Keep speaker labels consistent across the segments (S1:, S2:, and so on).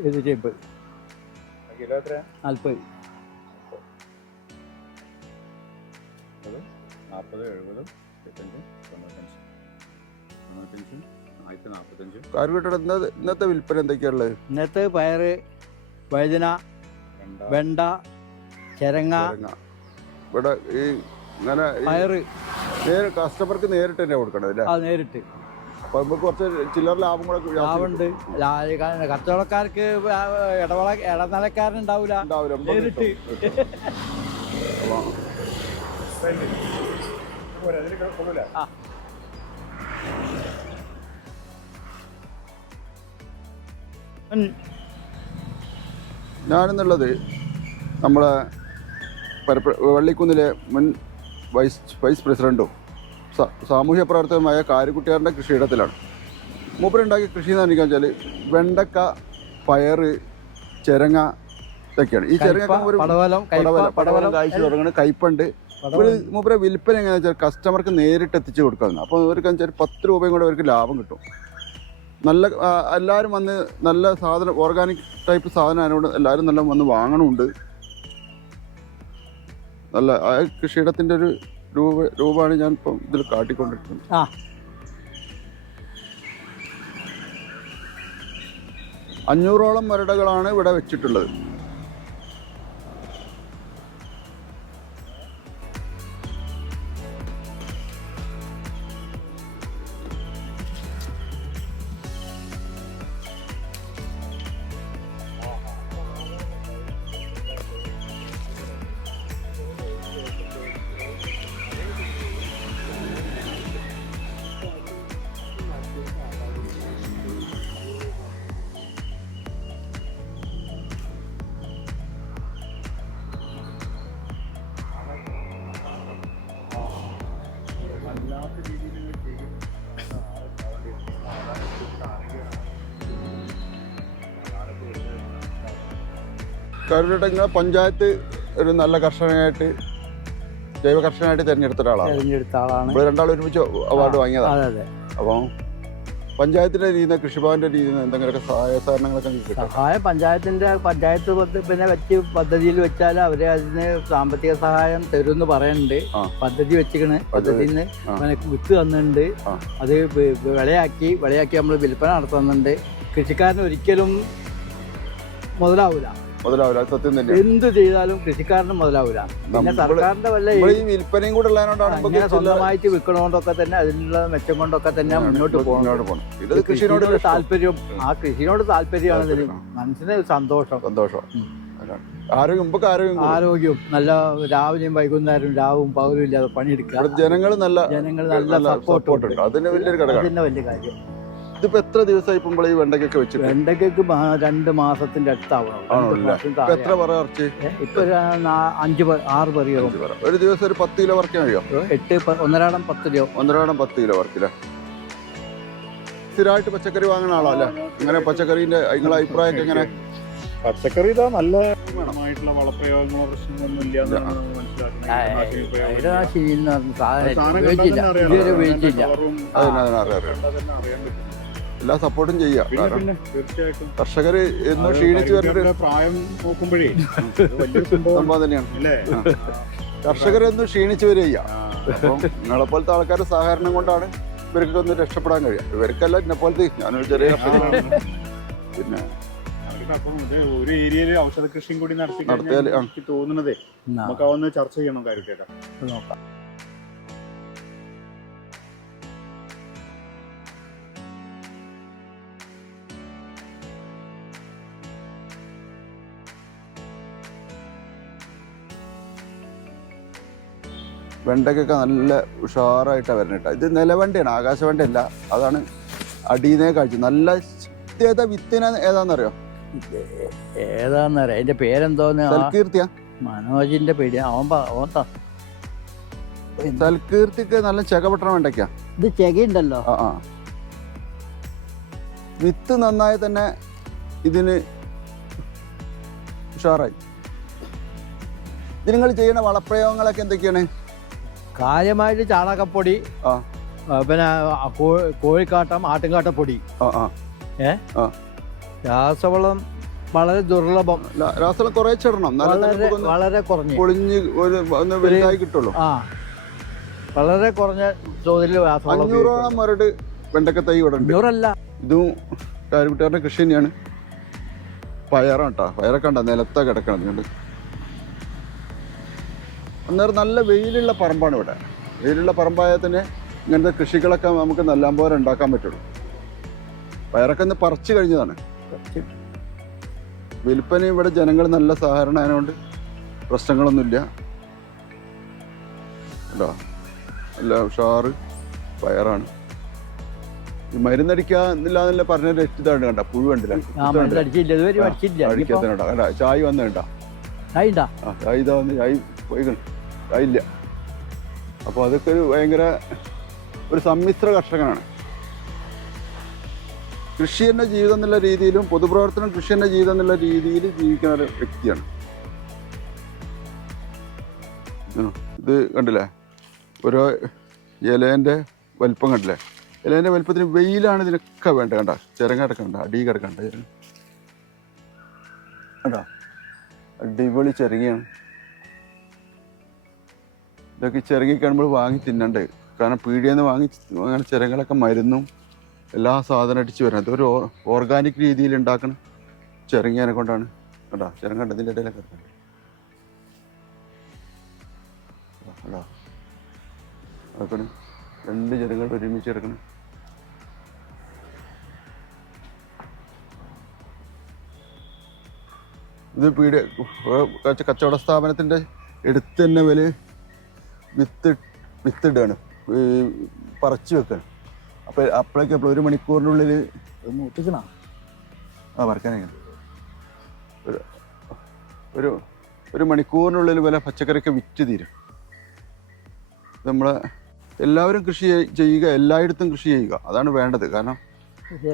S1: ഇരുന്നൂറ്റി അമ്പത്
S2: കിലോ എത്രയാ?
S1: നാൽപ്പത്
S2: നാൽപ്പത് എഴുപത്
S3: കാർഗോട്ടയുടെ ഇന്നത്തെ ഇന്നത്തെ വിൽപ്പന എന്തൊക്കെയുള്ളത്
S1: ഇന്നത്തെ പയറ് വഴുതന വെണ്ട. ചരങ്ങ
S3: ഇവിടെ ഈ ഇങ്ങനെ
S1: പയറ്.
S3: നേരെ കസ്റ്റമർക്ക് നേരിട്ട് തന്നെ കൊടുക്കണത് അല്ലേ?
S1: ആ നേരിട്ട്.
S3: അപ്പൊ നമുക്ക് കുറച്ച് ചില്ലറ ലാഭം കൂടെ ലാഭം
S1: ലാഭമുണ്ട്. കച്ചവടക്കാർക്ക് ഇടവള ഇടനിലക്കാരനുണ്ടാവില്ല
S3: ഉണ്ടാവില്ല
S2: ഉണ്ടാവില്ല
S1: ആ.
S3: ഞാനെന്നുള്ളത് നമ്മളെ പരപ്പ വള്ളിക്കുന്നിലെ മുൻ വൈസ് വൈസ് പ്രസിഡന്റും സ- സാമൂഹ്യ പ്രവർത്തകമായ കാരിക്കുട്ടിയാറിന്റെ കൃഷിയിടത്തിലാണ്. മൂപ്പരുണ്ടാക്കിയ കൃഷി എന്ന് പറഞ്ഞാൽ വെച്ചാൽ വെണ്ടക്ക പയറ് ചെരങ്ങ ഇതൊക്കെയാണ്. ഈ ചെരങ്ങ ഒരു
S1: പടവലം
S3: പടവലം കാഴ്ച തുടങ്ങുന്നത് കൈപ്പണ്ട്. ഇവർ മൂപ്പരെ വിൽപ്പന എങ്ങനെയാണെന്ന് വെച്ചാൽ കസ്റ്റമർക്ക് നേരിട്ട് എത്തിച്ചു കൊടുക്കാവുന്ന അപ്പോൾ അവർക്ക് വെച്ചാൽ പത്ത് രൂപയും കൂടെ അവർക്ക് ലാഭം കിട്ടും. നല്ല എല്ലാവരും വന്ന് നല്ല സാധനം ഓർഗാനിക് ടൈപ്പ് സാധനം അതിനോട് എല്ലാവരും നല്ല വന്ന് വാങ്ങണമുണ്ട്. നല്ല ആ കൃഷിയിടത്തിന്റെ ഒരു രൂപ രൂപമാണ് ഞാൻ ഇപ്പം ഇതിൽ കാട്ടിക്കൊണ്ടിരിക്കുന്നത്
S1: ആ.
S3: അഞ്ഞൂറോളം മരടകളാണ് ഇവിടെ വെച്ചിട്ടുള്ളത്. കരുടങ്ങ പഞ്ചായത്ത് ഒരു നല്ല കർഷകനായിട്ട് ജൈവ കർഷകനായിട്ട് തിരഞ്ഞെടുത്ത ഒരാളാണ്.
S1: തിരഞ്ഞെടുത്ത ആളാണ്.
S3: നമ്മൾ രണ്ടാളും ഒരുമിച്ച് അവാർഡ് വാങ്ങിയതാണ്
S1: അതെ അതെ.
S3: അപ്പം പഞ്ചായത്തിന്റെ രീതിയിൽ നിന്ന് കൃഷിഭവന്റെ രീതിയിൽ നിന്ന് എന്തെങ്കിലുമൊക്കെ സഹായ സഹകരണങ്ങളൊക്കെ നിങ്ങൾക്ക് കിട്ടും.
S1: സഹായം പഞ്ചായത്തിന്റെ പഞ്ചായത്ത് പദ്ധ- പിന്നെ വെച്ച് പദ്ധതിയിൽ വെച്ചാൽ അവർ അതിന് സാമ്പത്തിക സഹായം എന്ന് പറയുന്നുണ്ട്.
S3: ആ.
S1: പദ്ധതി വെച്ചിക്കണ് പദ്ധതിയിൽ നിന്ന്
S3: ആ.
S1: നമുക്ക് വിത്ത് തന്നിട്ടുണ്ട്.
S3: ആ.
S1: അത് വി- വിളയാക്കി വിളയാക്കി നമ്മൾ വിൽപ്പന നടത്തുന്നുണ്ട്. കൃഷിക്കാരന് ഒരിക്കലും മുതലാവൂല.
S3: മുതലാവില്ല സത്യം തന്നെ
S1: എന്ത് ചെയ്താലും കൃഷിക്കാരന് മുതലാവില്ല പിന്നെ സർക്കാരിന്റെ വല്ല
S3: ഈ വിൽപ്പനയും കൂടെ ഉള്ളതിനോടാണ് നമുക്ക്
S1: സ്വന്തമായിട്ട് വിൽക്കണോണ്ടൊക്കെ തന്നെ അതിനുള്ള മെച്ചം കൊണ്ടൊക്കെ തന്നെ മുന്നോട്ട്
S3: പോകണം. ഇത് കൃഷിനോട്
S1: കൃഷിയോട് താല്പര്യം. ആ കൃഷിനോട് താല്പര്യമാണ് മനസ്സിന് സന്തോഷം.
S3: സന്തോഷം. ആരോഗ്യം മുമ്പൊക്കെ ആരോഗ്യം
S1: ആരോഗ്യം. നല്ല രാവിലെയും വൈകുന്നേരം രാവും പകലും ഇല്ലാതെ പണിയെടുക്കുക.
S3: ജനങ്ങൾ നല്ല
S1: ജനങ്ങൾ നല്ല സപ്പോർട്ട്
S3: ഉണ്ട്. അതിന് വലിയൊരു
S1: വലിയ കാര്യം.
S3: ഇതിപ്പോ എത്ര ദിവസമായി ഇപ്പം നമ്മൾ ഈ വെണ്ടയ്ക്കൊക്കെ വെച്ചിട്ട്?
S1: വെണ്ടയ്ക്ക് രണ്ട് മാസത്തിന്റെ അടുത്താവണം
S3: എത്ര പറ ഇറച്ചി?
S1: ഇപ്പൊ അഞ്ച് ആറ് പറിയോ?
S3: പറ. ഒരു ദിവസം ഒരു പത്ത് കിലോ വറക്കാൻ കഴിയോ?
S1: എട്ട് ഒന്നരാടം പത്ത് കിലോ.
S3: ഒന്നരാടം പത്ത് കിലോ വറക്കില്ല? സ്ഥിരമായിട്ട് പച്ചക്കറി വാങ്ങുന്ന ആളോ അല്ലേ? ഇങ്ങനെ പച്ചക്കറിന്റെ നിങ്ങളെ അഭിപ്രായമൊക്കെ എങ്ങനെ?
S2: പച്ചക്കറി ഇതാ നല്ല വളപ്രയോഗങ്ങളോ പ്രശ്നങ്ങളൊന്നും ഇല്ല മനസ്സിലാക്കുന്നത്.
S1: സാധനം ഉപയോഗിച്ചില്ല
S2: അറിയാൻ പറ്റും.
S3: എല്ലാ സപ്പോർട്ടും ചെയ്യാം.
S2: പിന്നെ
S3: കാരണം കർഷകർ എന്ന് ക്ഷീണിച്ച് വരുന്നൊരു
S2: പ്രായം നോക്കുമ്പോഴേ സംഭവം
S3: തന്നെയാണ്.
S2: അല്ലേ?
S3: ക്ഷീണിച്ചു ക്ഷീണിച്ച് വരിക. അപ്പം നിങ്ങളെപ്പോലത്തെ ആൾക്കാരുടെ സഹകരണം കൊണ്ടാണ് ഇവർക്ക് ഒന്ന് രക്ഷപ്പെടാൻ കഴിയുക. ഇവർക്കല്ല എന്നെ പോലത്തെ ഞാനൊരു ചെറിയ കർഷകനാണ് പിന്നെ
S2: ഒരു ഏരിയയിൽ ഔഷധ കൃഷിയും കൂടി നടത്തി തോന്നുന്നതേ നമുക്ക് അതൊന്ന് ചർച്ച ചെയ്യണം കാര്യം
S1: കേട്ടോ നോക്കാം.
S3: വെണ്ടയ്ക്കൊക്കെ നല്ല ഉഷാറായിട്ടാണ് വരുന്നത് കേട്ടോ ഇത് നിലവണ്ടിയാണ് ആകാശവണ്ടി അല്ല അതാണ് അടീനേ കാഴ്ച. നല്ല ഏതാ വിത്തിന ഏതാന്നറിയോ?
S1: ഏതാന്നറിയാം. അതിന്റെ പേരെന്തോന്ന്?
S3: സൽകീർത്തിയാ.
S1: മനോജിന്റെ പേടി അവൻ അവൻ
S3: സൽകീർത്തിക്ക് നല്ല ചെകപെട്ടണ വെണ്ടയ്ക്കാ.
S1: ഇത് ചെകയുണ്ടല്ലോ.
S3: ആ ആ. വിത്ത് നന്നായി തന്നെ ഇതിന് ഉഷാറായി. ഇത് നിങ്ങൾ ചെയ്യുന്ന വളപ്രയോഗങ്ങളൊക്കെ എന്തൊക്കെയാണ്?
S1: കാര്യമായിട്ട് ചാണകപ്പൊടി പിന്നെ കോഴിക്കാട്ടം ആട്ടുംകാട്ടപ്പൊടി.
S3: ഏ?
S1: രാസവളം വളരെ ദുർലഭം.
S3: രാസവളം കുറേ ചെടണം
S1: വളരെ വളരെ കുറഞ്ഞ്.
S3: പൊളിഞ്ഞ് വലുതായി കിട്ടുള്ളൂ.
S1: ആ. വളരെ കുറഞ്ഞ തോതിൽ രാസവളം
S3: അഞ്ഞൂറോളം മരട് വെണ്ടക്ക തൈ ഇവിടെ
S1: അഞ്ഞൂറല്ല.
S3: ഇതും കാരിക്കുട്ടിയാരുടെ കൃഷി തന്നെയാണ്. പയറാണ് കേട്ടോ പയറൊക്കെ ഉണ്ടോ? നിലത്താ കിടക്കണം അന്നേരം നല്ല വെയിലുള്ള പറമ്പാണ് ഇവിടെ. വെയിലുള്ള പറമ്പായാൽ തന്നെ ഇങ്ങനത്തെ കൃഷികളൊക്കെ നമുക്ക് നല്ല പോലെ ഉണ്ടാക്കാൻ പറ്റുള്ളൂ. പയറൊക്കെ ഒന്ന് പറിച്ചു കഴിഞ്ഞതാണ്. വിൽപ്പന ഇവിടെ ജനങ്ങൾ നല്ല സഹകരണം ആയതുകൊണ്ട് പ്രശ്നങ്ങളൊന്നുമില്ല. കേട്ടോ നല്ല ഉഷാറ് പയറാണ്. ഈ മരുന്നടിക്കാന്നില്ല പറഞ്ഞ ഇതാണ് കണ്ട? പുഴു കണ്ടില്ല? അല്ല ചായ വന്നിട്ടുണ്ടോ? ചായ ഇതാ വന്ന് ചായ പോയി കണ്ടു. ചായ ഇല്ല. അപ്പോൾ അതൊക്കെ ഒരു ഭയങ്കര ഒരു സമ്മിശ്ര കർഷകനാണ്. കൃഷി ജീവിതം എന്നുള്ള രീതിയിലും പൊതുപ്രവർത്തനം കൃഷി ജീവിതം എന്നുള്ള രീതിയിൽ ജീവിക്കുന്ന ഒരു വ്യക്തിയാണ്. ഇത് കണ്ടില്ലേ? ഓരോ ഇലേന്റെ വലിപ്പം കണ്ടില്ലേ? ഇലേന്റെ വലിപ്പത്തിന് വെയിലാണ് ഇതിനൊക്കെ വേണ്ട കണ്ട? ചിരങ്ങ കിടക്കണ്ട അടി കിടക്കണ്ട. കണ്ടോ? അടിപൊളി ചിരങ്ങയാണ്. ഇതൊക്കെ ചിറങ്ങി കാണുമ്പോൾ വാങ്ങി തിന്നണ്ടേ. കാരണം പീടിയെന്ന് വാങ്ങി അങ്ങനെ ചിരങ്ങളൊക്കെ മരുന്നും എല്ലാ സാധനം അടിച്ച് വരുന്നത് ഇതൊരു ഓർഗാനിക് രീതിയിൽ ഉണ്ടാക്കണം ചിറങ്ങിയതിനെ കൊണ്ടാണ്. കേട്ടോ ചിരങ്ങണ്ട ഇതിന്റെ ഇടയിലൊക്കെ അതൊക്കെ രണ്ട് ചിരങ്ങൾ ഒരുമിച്ച് എടുക്കണം. ഇത് പീടിയ കച്ച- കച്ചവട സ്ഥാപനത്തിന്റെ എടുത്ത് തന്നെ വില വിത്ത് വിത്തിടുകയാണ് പറിച്ചു വെക്കണം. അപ്പോൾ അപ്പോഴേക്കും അപ്പോൾ ഒരു മണിക്കൂറിനുള്ളിൽ
S1: മൂത്തിക്കണ
S3: ആ പറിക്കാനാണ് ഒരു ഒരു ഒരു മണിക്കൂറിനുള്ളിൽ വില പച്ചക്കറിയൊക്കെ വിറ്റ് തീരും. നമ്മൾ എല്ലാവരും കൃഷി ചെയ്യ- ചെയ്യുക എല്ലായിടത്തും കൃഷി ചെയ്യുക. അതാണ് വേണ്ടത്. കാരണം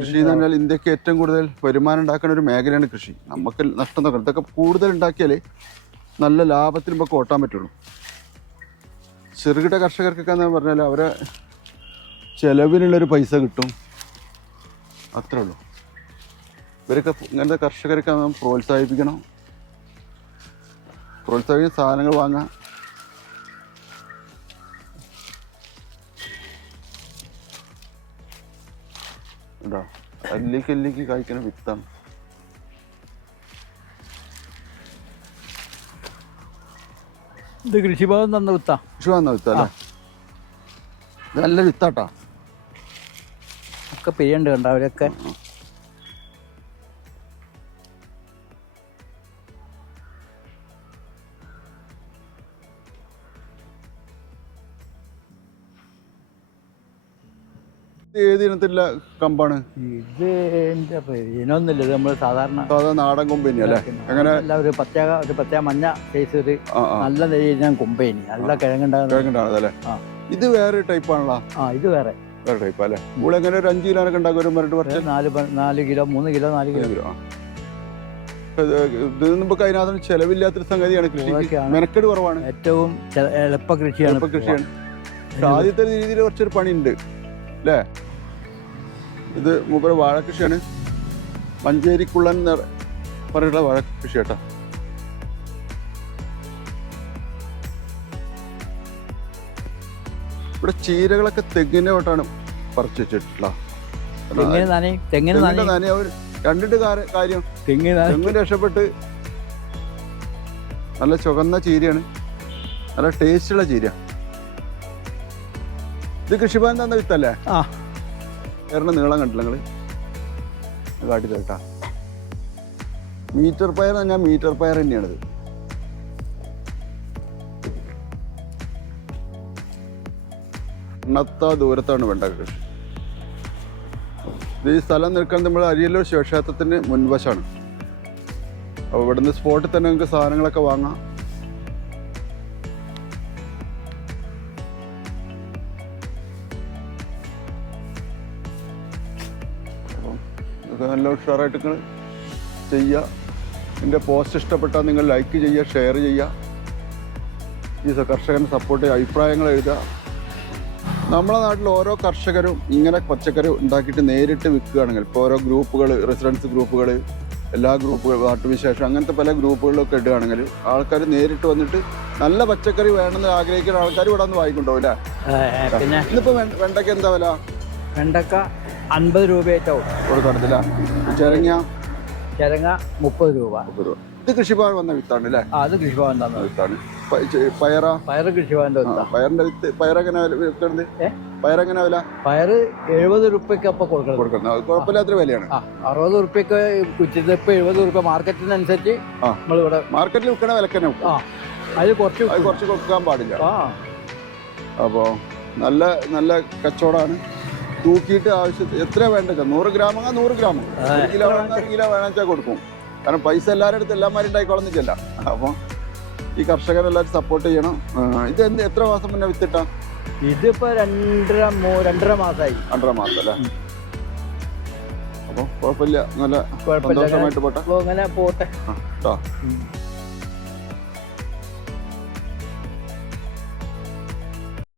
S3: കൃഷി എന്ന് പറഞ്ഞാൽ ഇന്ത്യയ്ക്ക് ഏറ്റവും കൂടുതൽ വരുമാനം ഉണ്ടാക്കുന്ന ഒരു മേഖലയാണ് കൃഷി. നമുക്ക് നഷ്ടം നോക്കണം ഇതൊക്കെ കൂടുതൽ ഉണ്ടാക്കിയാൽ നല്ല ലാഭത്തിൽ നമുക്ക് ഓട്ടാൻ പറ്റുള്ളൂ. ചെറുകിട കർഷകർക്കൊക്കെ എന്ന് പറഞ്ഞാൽ അവരെ ചെലവിനുള്ളൊരു പൈസ കിട്ടും. അത്രേ ഉള്ളൂ. ഇവരൊക്കെ ഇങ്ങനത്തെ കർഷകരൊക്കെ പ്രോത്സാഹിപ്പിക്കണം. പ്രോത്സാഹിപ്പിക്കുന്ന സാധനങ്ങൾ വാങ്ങാം. ഉണ്ടോ അല്ലിക്ക് അല്ലിക്ക് കായ്ക്കണ വിത്താണ്.
S1: ഇത് കൃഷിഭവൻ തന്ന വിത്താ.
S3: കൃഷി വന്ന വിത്തല്ലേ ഇത് നല്ല വിത്താട്ടാ
S1: ഒക്കെ പിരിയണ്ട് കണ്ട? അവരൊക്കെ
S3: ഏത് ഇനത്തിലുള്ള കമ്പാണ്?
S1: ഇത് ഇനൊന്നുമില്ല ഇത് നമ്മൾ സാധാരണ
S3: സാധാരണ നാടൻ കൊമ്പേനി അല്ലേ? അങ്ങനെ
S1: അല്ല ഒരു പ്രത്യേക ഒരു പ്രത്യേക മഞ്ഞ സൈസ് ഒരു നല്ല നെയ്യ് ഞാൻ കൊമ്പേനി. നല്ല കിഴങ്ങുണ്ടാകുന്ന
S3: കിഴങ്ങുണ്ടാണത് അല്ലേ ഇത് വേറെ ടൈപ്പ് ആണല്ലോ.
S1: ആ ഇത് വേറെ.
S3: വേറെ ടൈപ്പ് അല്ലേ? ഇവിടെ എങ്ങനെ ഒരു അഞ്ച് കിലോനൊക്കെ ഉണ്ടാക്കും ഒരു മരട്ട്
S1: ഇത്
S3: പറിച്ച്
S1: നാല് നാല് കിലോ മൂന്ന് കിലോ നാല് കിലോ.
S3: കിലോ ഇത് നമുക്ക് അതിനകത്ത് ചെലവില്ലാത്തൊരു സംഗതിയാണ് കൃഷി. മെനക്കെട് കുറവാണ്.
S1: ഏറ്റവും എളുപ്പ കൃഷിയാണ്
S3: എളുപ്പ കൃഷിയാണ് ആദ്യത്തെ രീതിയിൽ കുറച്ചൊരു പണിയുണ്ട്. അല്ലേ? ഇത് മൂപ്പര് വാഴ കൃഷിയാണ്. മഞ്ചേരിക്കുള്ളൻ എന്ന് പറഞ്ഞിട്ടുള്ള വാഴ കൃഷി കേട്ടോ. ഇവിടെ ചീരകളൊക്കെ തെങ്ങിന്റെ തൊട്ടാണ് പറിച്ചു വെച്ചിട്ടുള്ള
S1: തെങ്ങിന് തെങ്ങിന്
S3: രണ്ടിട്ട് കാര്യം.
S1: തെങ്ങിന്
S3: രക്ഷപ്പെട്ട് നല്ല ചുവന്ന ചീരയാണ്. നല്ല ടേസ്റ്റുള്ള ചീര ഇത് കൃഷിഭവൻ തന്ന വിത്തല്ലേ?
S1: ആ.
S3: കാരണം നീളം കണ്ടില്ല നിങ്ങൾ കാട്ടി തരട്ടാ. മീറ്റർ പയർ തന്നെ മീറ്റർ പയർ തന്നെയാണിത്. എണ്ണത്ത ദൂരത്താണ് വേണ്ട കൃഷി. ഈ സ്ഥലം നിൽക്കാൻ നമ്മൾ അരിയല്ലൂർ ശിവക്ഷേത്രത്തിന് മുൻവശമാണ് അപ്പോൾ ഇവിടുന്ന് സ്പോട്ടിൽ തന്നെ നിങ്ങൾക്ക് സാധനങ്ങളൊക്കെ വാങ്ങാം. നല്ല ഉഷാറായിട്ട് നിങ്ങൾ ചെയ്യുക. എന്റെ പോസ്റ്റ് ഇഷ്ടപ്പെട്ടാൽ നിങ്ങൾ ലൈക്ക് ചെയ്യുക ഷെയർ ചെയ്യുക. ഈ കർഷകന്റെ കർഷകനെ സപ്പോർട്ട് ചെയ്യുക അഭിപ്രായങ്ങൾ എഴുതുക. നമ്മളെ നാട്ടിൽ ഓരോ കർഷകരും ഇങ്ങനെ പച്ചക്കറി ഉണ്ടാക്കിയിട്ട് നേരിട്ട് വിൽക്കുകയാണെങ്കിൽ ഇപ്പോൾ ഓരോ ഗ്രൂപ്പുകൾ റെസിഡൻസ് ഗ്രൂപ്പുകൾ എല്ലാ ഗ്രൂപ്പുകൾ നാട്ടുവിശേഷം അങ്ങനത്തെ പല ഗ്രൂപ്പുകളിലൊക്കെ ഇടുകയാണെങ്കിൽ ആൾക്കാർ നേരിട്ട് വന്നിട്ട് നല്ല പച്ചക്കറി വേണമെന്ന് ആഗ്രഹിക്കുന്ന ആൾക്കാർ ഇവിടെ വന്ന് വാങ്ങിക്കൊണ്ടുപോകും അല്ലേ?
S1: പിന്നെ?
S3: ഇന്നിപ്പോൾ വെണ്ടയ്ക്ക് എന്താ വില?
S1: വെണ്ടക്ക അൻപത് രൂപയായിട്ടാവും
S3: കൊടുക്കണത്തില്ല ചിരങ്ങ?
S1: ചിരങ്ങ മുപ്പത് രൂപ.
S3: മുപ്പത് രൂപ. ഇത് കൃഷിഭവൻ വന്ന വിത്താണ് അല്ലേ?
S1: ആ അത് കൃഷിഭവൻ തന്ന
S3: വിത്താണ്. പയറ?
S1: പയറ്
S3: കൃഷിഭവന്റെ
S1: വിത്താ.
S3: പയറിന്റെ വിത്ത് പയറെങ്ങനെ
S1: വിൽക്കണത്?
S3: പയറെങ്ങനെ വില?
S1: പയറ് എഴുപത് റുപ്യക്ക് അപ്പൊ കൊടുക്കണം
S3: കൊടുക്കുന്നത് അത് കുഴപ്പമില്ലാത്തൊരു വിലയാണ്.
S1: അറുപത് റുപ്യക്ക് കുറ്റിത് ഇപ്പൊ എഴുപത് റുപ്യ മാർക്കറ്റിനനുസരിച്ച്. നമ്മളിവിടെ
S3: മാർക്കറ്റിൽ വിൽക്കണ വിലക്കന്നെ
S1: ആ അത് കുറച്ച്
S3: കുറച്ച് കൊടുക്കാൻ പാടില്ല. അപ്പോൾ നല്ല നല്ല കച്ചവടമാണ്. തൂക്കിയിട്ട് ആവശ്യത്തിന് എത്ര വേണ്ട നൂറ് ഗ്രാമങ്ങ നൂറ് ഗ്രാം. ഒരു കിലോ വേണമെങ്കിൽ ഒരു കിലോ വേണമെന്ന് വെച്ചാൽ കൊടുക്കും. കാരണം പൈസ എല്ലാവരുടെ അടുത്ത് എല്ലാമാരും ഉണ്ടായിക്കോളന്നില്ല അപ്പം ഈ കർഷകരെല്ലാവരും സപ്പോർട്ട് ചെയ്യണം. ഇത് എന്ത് എത്ര മാസം മുന്നേ വിത്തിട്ടാ?
S1: ഇതിപ്പോ രണ്ടര രണ്ടര മാസമായി
S3: രണ്ടര മാസം അല്ലേ? അപ്പോൾ കുഴപ്പമില്ല. നല്ല സന്തോഷമായിട്ട് പോട്ടെ.
S1: അങ്ങനെ പോട്ടെ.
S3: ആ, ട്ടോ.
S1: ഉം.